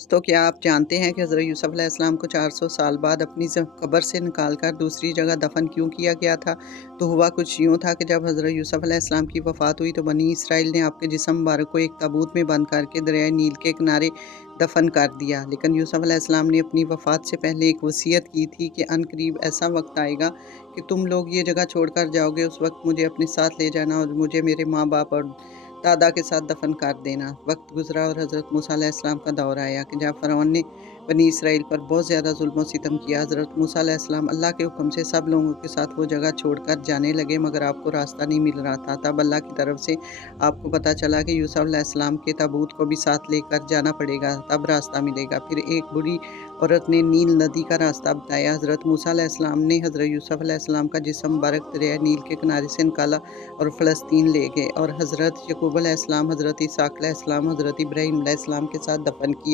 तो क्या आप जानते हैं कि हज़रत यूसुफ़ अलैहिस्सलाम को 400 साल बाद अपनी कब्र से निकाल कर दूसरी जगह दफ़न क्यों किया गया था? तो हुआ कुछ यूँ था कि जब हज़रत यूसुफ़ अलैहिस्सलाम की वफ़ात हुई तो बनी इसराइल ने आपके जिस्म मुबारक को एक ताबूत में बंद करके दरियाए नील के किनारे दफ़न कर दिया। लेकिन यूसुफ़ अलैहिस्सलाम ने अपनी वफ़ात से पहले एक वसीयत की थी कि अनकरीब ऐसा वक़्त आएगा कि तुम लोग ये जगह छोड़कर जाओगे, उस वक़्त मुझे अपने साथ ले जाना और मुझे मेरे माँ-बाप और दादा के साथ दफ़न कर देना। वक़्त गुज़रा और हज़रत मूसा अलैहिस्सलाम का दौर आया कि जब फ़िरौन ने बनी इसराइल पर बहुत ज़्यादा ज़ुल्म और सितम किया। हज़रत मूसा अलैहिस्सलाम अल्लाह के हुक्म से सब लोगों के साथ वो जगह छोड़कर जाने लगे, मगर आपको रास्ता नहीं मिल रहा था। तब अल्लाह की तरफ से आपको पता चला कि यूसुफ़ अलैहिस्सलाम के ताबूत को भी साथ लेकर जाना पड़ेगा, तब रास्ता मिलेगा। फिर एक बूढ़ी औरत ने नील नदी का रास्ता बताया। हज़रत मूसा अलैहिस्सलाम ने हज़रत यूसुफ़ अलैहिस्सलाम का जिस्म मुबारक दरिया नील के किनारे से निकाला और फ़लस्तीन ले गए और हज़रत याकूब अलैहिस्सलाम, हज़रत इसहाक़ अलैहिस्सलाम, हज़रत इब्राहीम अलैहिस्सलाम के साथ दफ़न किया।